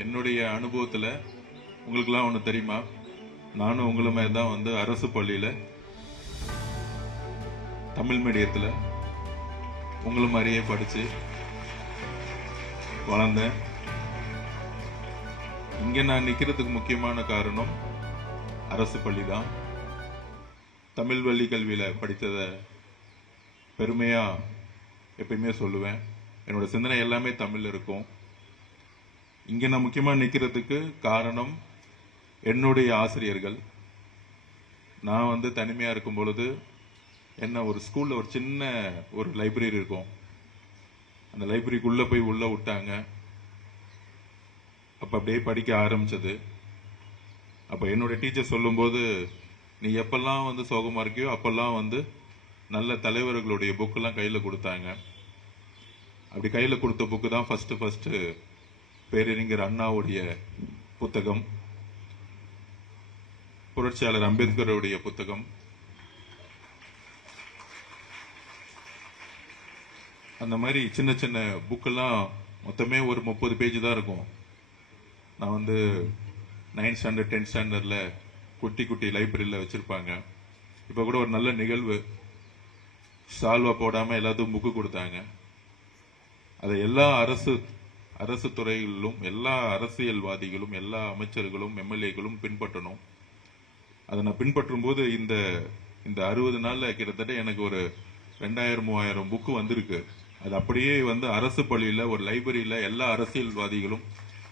என்னுடைய அனுபவத்துல உங்களுக்குலாம் ஒண்ணு தெரியுமா? நானும் உங்களை மாதிரி தான் வந்து அரசு பள்ளியில தமிழ் மீடியத்துல உங்களை மாதிரியே படிச்சு வளர்ந்தேன். இங்க நான் நிக்கிறதுக்கு முக்கியமான காரணம் அரசு பள்ளி தான். தமிழ் வழி கல்வியில படித்தத பெருமையா எப்பயுமே சொல்லுவேன். என்னோட சிந்தனை எல்லாமே தமிழ்ல இருக்கும். இங்க நான் முக்கியமா நிக்கிறதுக்கு காரணம் என்னுடைய ஆசிரியர்கள். நான் வந்து தனிமையா இருக்கும் பொழுது என்ன ஒரு ஸ்கூல்ல ஒரு சின்ன ஒரு லைப்ரரி இருக்கும். அந்த லைப்ரரிக்குள்ள போய் உள்ள விட்டாங்க. அப்ப அப்படியே படிக்க ஆரம்பிச்சது. அப்ப என்னோட டீச்சர் சொல்லும்போது, நீ எப்பெல்லாம் வந்து சோகமா இருக்கியோ அப்பெல்லாம் வந்து நல்ல தலைவர்களுடைய புக்கெல்லாம் கையில கொடுத்தாங்க. அப்படி கையில கொடுத்த புக்கு தான் ஃபர்ஸ்ட் பேரறிஞர் அண்ணாவுடைய புத்தகம், புரட்சியாளர் அம்பேத்கருடைய புத்தகம். அந்த மாதிரி சின்ன சின்ன புக்கெல்லாம் மொத்தமே ஒரு 30 பேஜ் தான் இருக்கும். நான் வந்து 9th ஸ்டாண்டர்ட் 10th ஸ்டாண்டர்ட்ல குட்டி குட்டி லைப்ரரியில வச்சிருப்பாங்க. இப்ப கூட ஒரு நல்ல நிகழ்வு, சால்வா போடாம எல்லாத்துக்கும் புக்கு கொடுத்தாங்க. அதை எல்லா அரசு துறைகளிலும் எல்லா அரசியல்வாதிகளும் எல்லா அமைச்சர்களும் எம்எல்ஏக்களும் பின்பற்றணும். அதை நான் பின்பற்றும் போது இந்த 60 நாள்ல கிட்டத்தட்ட எனக்கு ஒரு 2000-3000 புக்கு வந்திருக்கு. அது அப்படியே வந்து அரசு பள்ளியில ஒரு லைப்ரரியில எல்லா அரசியல்வாதிகளும்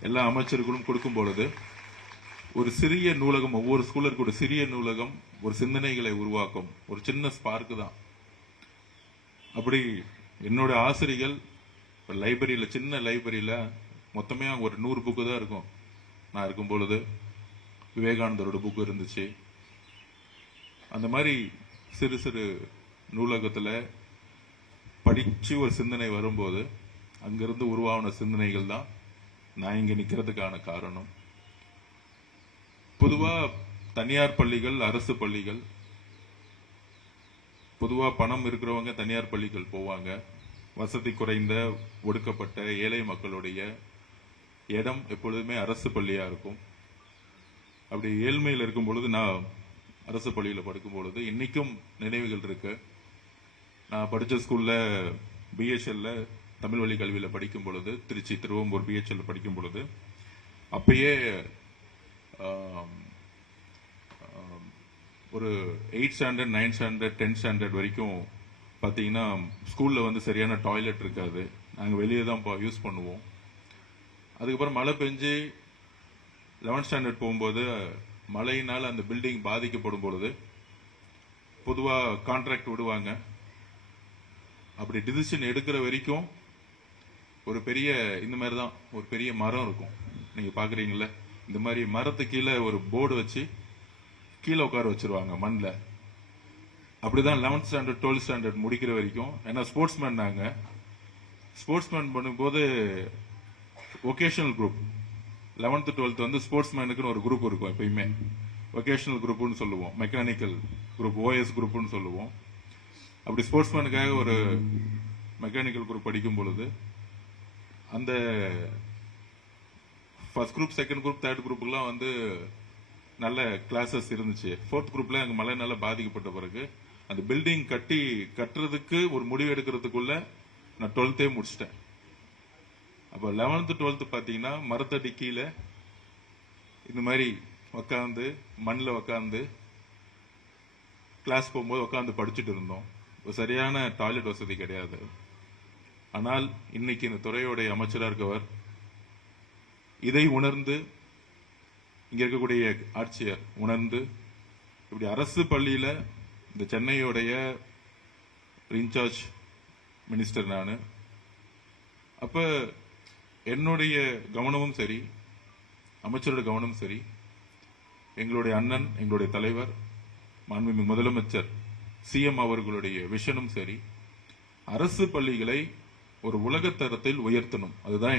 எல்லா அமைச்சர்களும் கொடுக்கும் பொழுது ஒரு சிறிய நூலகம், ஒவ்வொரு ஸ்கூலருக்கு ஒரு சிறிய நூலகம் ஒரு சிந்தனைகளை உருவாக்கும். ஒரு சின்ன ஸ்பார்க் தான். அப்படி என்னோட ஆசிரியர்கள் லைப்ரரியில, சின்ன லைப்ரரியில மொத்தமே ஒரு 100 புக்கு தான் இருக்கும். நான் இருக்கும் பொழுது விவேகானந்தரோட புக்கு இருந்துச்சு. அந்த மாதிரி சிறு சிறு நூலகத்துல படிச்சு ஒரு சிந்தனை வரும்போது அங்கிருந்து உருவான சிந்தனைகள் தான் நான் இங்க நிக்கிறதுக்கான காரணம். பொதுவா தனியார் பள்ளிகள், அரசு பள்ளிகள், பொதுவா பணம் இருக்கிறவங்க தனியார் பள்ளிகள் போவாங்க. வசதி குறைந்த ஒடுக்கப்பட்ட ஏழை மக்களுடைய இடம் எப்பொழுதுமே அரசு பள்ளியா இருக்கும். அப்படி ஏழ்மையில் இருக்கும் பொழுது நான் அரசு பள்ளியில் படிக்கும் பொழுது இன்னைக்கும் நினைவுகள் இருக்கு. நான் படிச்ச ஸ்கூல்ல பிஹெச்எல்ல தமிழ் வழி கல்வியில படிக்கும் பொழுது, திருச்சி திருவம்பூர் பிஹெச்எல்ல படிக்கும் பொழுது அப்பயே ஒரு 8th standard 9th standard 10th standard வரைக்கும் பாத்தீங்கன்னா ஸ்கூல்ல வந்து சரியான டாய்லெட் இருக்காது. நாங்க வெளியே தான் யூஸ் பண்ணுவோம். அதுக்கப்புறம் மழை பெஞ்சு 11th ஸ்டாண்டர்ட் போகும்போது மழையினால அந்த பில்டிங் பாதிக்கப்படும் பொழுது பொதுவா கான்ட்ராக்ட் விடுவாங்க. அப்படி டிசிஷன் எடுக்கிற வரைக்கும் ஒரு பெரிய இந்த மாதிரி தான் ஒரு பெரிய மரம் இருக்கும். நீங்க பாக்குறீங்கல்ல, இந்த மாதிரி மரத்து கீழே ஒரு போர்டு வச்சு கீழே உட்கார வச்சிருவாங்க மண்ணில். அப்படிதான் 11th ஸ்டாண்டர்ட் 12th ஸ்டாண்டர்ட் முடிக்கிற வரைக்கும். ஏன்னா ஸ்போர்ட்ஸ்மேன் நாங்க. ஸ்போர்ட்ஸ்மேன் பண்ணும்போது ஒகேஷனல் குரூப் 11th 12th வந்து ஸ்போர்ட்ஸ்மேனுக்குன்னு ஒரு குரூப் இருக்கும். எப்பயுமே ஒகேஷனல் குரூப்னு சொல்லுவோம், மெக்கானிக்கல் குரூப் ஓஎஸ் குரூப்னு சொல்லுவோம். அப்படி ஸ்போர்ட்ஸ்மேனுக்காக ஒரு மெக்கானிக்கல் குரூப் படிக்கும் பொழுது அந்த first group, second group, third குரூப்புக்கெல்லாம் வந்து நல்ல கிளாஸஸ் இருந்துச்சு. 4th குரூப்ல அங்க மழைனால பாதிக்கப்பட்ட பிறகு அந்த பில்டிங் கட்டுறதுக்கு ஒரு முடிவு எடுக்கிறதுக்குள்ள நான் 12th முடிச்சிட்டேன். அப்ப 11th 12th பாத்தீங்கன்னா மரத்தடி கீழே இந்த மாதிரி உக்காந்து மண்ணில் உக்காந்து கிளாஸ் போகும்போது உட்காந்து படிச்சுட்டு இருந்தோம். சரியான டாய்லெட் வசதி கிடையாது. ஆனால் இன்னைக்கு இந்த துறையோடைய அமைச்சராக இருக்கவர் இதை உணர்ந்து, இங்க இருக்கக்கூடிய ஆட்சியர் உணர்ந்து, இப்படி அரசு பள்ளியில இந்த சென்னையோடைய இன்சார்ஜ் மினிஸ்டர் நானு. அப்ப என்னுடைய கவனமும் சரி, அமைச்சரோட கவனமும் சரி, எங்களுடைய அண்ணன், எங்களுடைய தலைவர் மாண்புமிகு முதலமைச்சர் சிஎம் அவர்களுடைய விஷனும் சரி, அரசு பள்ளிகளை ஒரு உலகத்தரத்தில் உயர்த்தணும். அதுதான்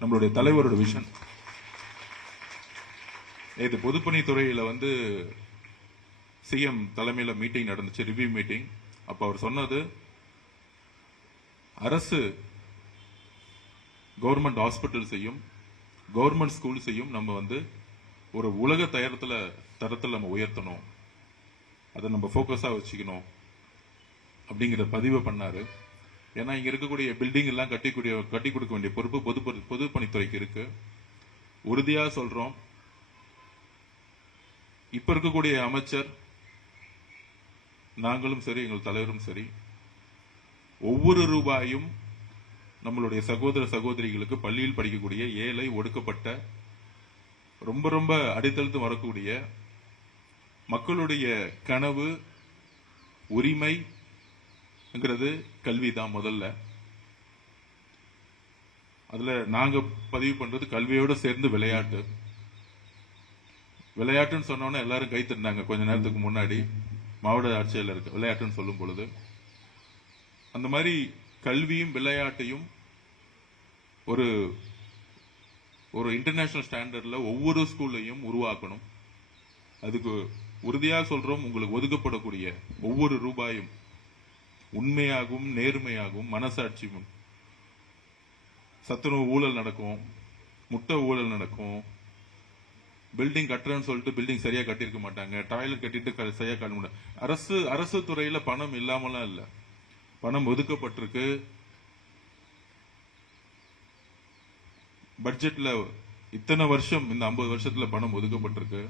நம்மளுடைய தலைவரோட விஷன். இது பொதுப்பணித்துறையில வந்து சிஎம் தலைமையில மீட்டிங் நடந்துச்சு, ரிவ்யூ மீட்டிங். அப்ப அவர் சொன்னது, அரசு கவர்மெண்ட் ஹாஸ்பிட்டல்ஸையும் கவர்மெண்ட் ஸ்கூல்ஸையும் நம்ம வந்து ஒரு உலக தரத்தில் நம்ம உயர்த்தணும், அதை நம்ம போக்கஸா வச்சுக்கணும் அப்படிங்கிற பதிவை பண்ணாரு. ஏன்னா இங்க இருக்கக்கூடிய பில்டிங் எல்லாம் கட்டி கொடுக்க வேண்டிய பொறுப்பு பொதுப்பணித்துறைக்கு இருக்கு. உறுதியா சொல்றோம், இப்ப இருக்கக்கூடிய அமைச்சர், நாங்களும் சரி எங்கள் தலைவரும் சரி, ஒவ்வொரு ரூபாயும் நம்மளுடைய சகோதர சகோதரிகளுக்கு பள்ளியில் படிக்கக்கூடிய ஏழை ஒடுக்கப்பட்ட ரொம்ப ரொம்ப அடித்தளத்து வரக்கூடிய மக்களுடைய கனவு உரிமைங்கிறது கல்விதான் முதல்ல. அதுல நாங்க பதிவு பண்றது கல்வியோட சேர்ந்து விளையாட்டு. விளையாட்டுன்னு சொன்னோன்னா எல்லாரும் கை தட்டினாங்க கொஞ்ச நேரத்துக்கு முன்னாடி மாவட்ட ஆட்சியில் இருக்கு விளையாட்டுன்னு சொல்லும் பொழுது. அந்த மாதிரி கல்வியும் விளையாட்டையும் ஒரு ஒரு இன்டர்நேஷனல் ஸ்டாண்டர்ட்ல ஒவ்வொரு ஸ்கூல்லையும் உருவாக்கணும். அதுக்கு உறுதியாக சொல்றோம், உங்களுக்கு ஒதுக்கப்படக்கூடிய ஒவ்வொரு ரூபாயும் உண்மையாகவும் நேர்மையாகவும் மனசாட்சியும். சத்துணவு ஊழல் நடக்கும், முட்டை ஊழல் நடக்கும், பில்டிங் கட்டுறேன்னு சொல்லிட்டு பில்டிங் சரியா கட்டியிருக்க மாட்டாங்க, டாய்லெட் கட்டிட்டு சரியா கட்ட முடியாது. அரசு துறையில பணம் இல்லாமலாம் இல்ல, பணம் ஒதுக்கப்பட்டிருக்கு. பட்ஜெட்ல இத்தனை வருஷம், இந்த 50 வருஷத்துல பணம் ஒதுக்கப்பட்டிருக்கு.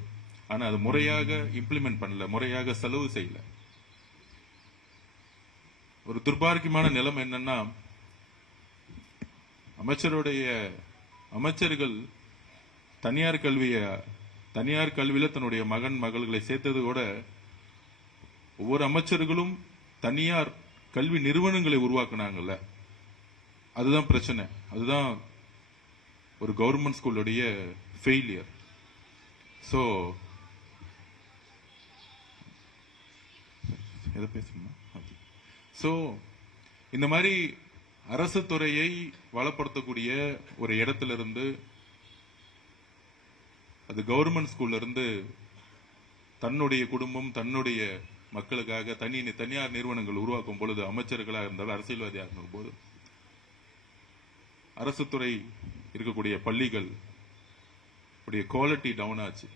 ஆனா அது முறையாக இம்ப்ளிமெண்ட் பண்ணல, முறையாக செலவு செய்யல. ஒரு துர்பாக்கியமான நிலைமை என்னன்னா, அமைச்சர்கள் தனியார் கல்வியில தன்னுடைய மகன் மகள்களை சேர்த்தது கூட, ஒவ்வொரு அமைச்சர்களும் தனியார் கல்வி நிறுவனங்களை உருவாக்குனாங்கல்ல, அதுதான் பிரச்சனை. அதுதான் ஒரு கவர்மெண்ட் ஸ்கூலுடைய ஃபெயிலியர். சோ எதை பேசணும்? சோ இந்த மாதிரி அரசு துறையை வளப்படுத்தக்கூடிய ஒரு இடத்துல இருந்து, அது கவர்மெண்ட் ஸ்கூல்ல இருந்து தன்னுடைய குடும்பம் தன்னுடைய மக்களுக்காக தனியார் நிறுவனங்கள் உருவாக்கும் பொழுது, அமைச்சர்களாக இருந்தாலும் அரசியல்வாதியாக இருக்கும் போது, அரசு துறை இருக்கக்கூடிய பள்ளிகள் குவாலிட்டி டவுன் ஆச்சு.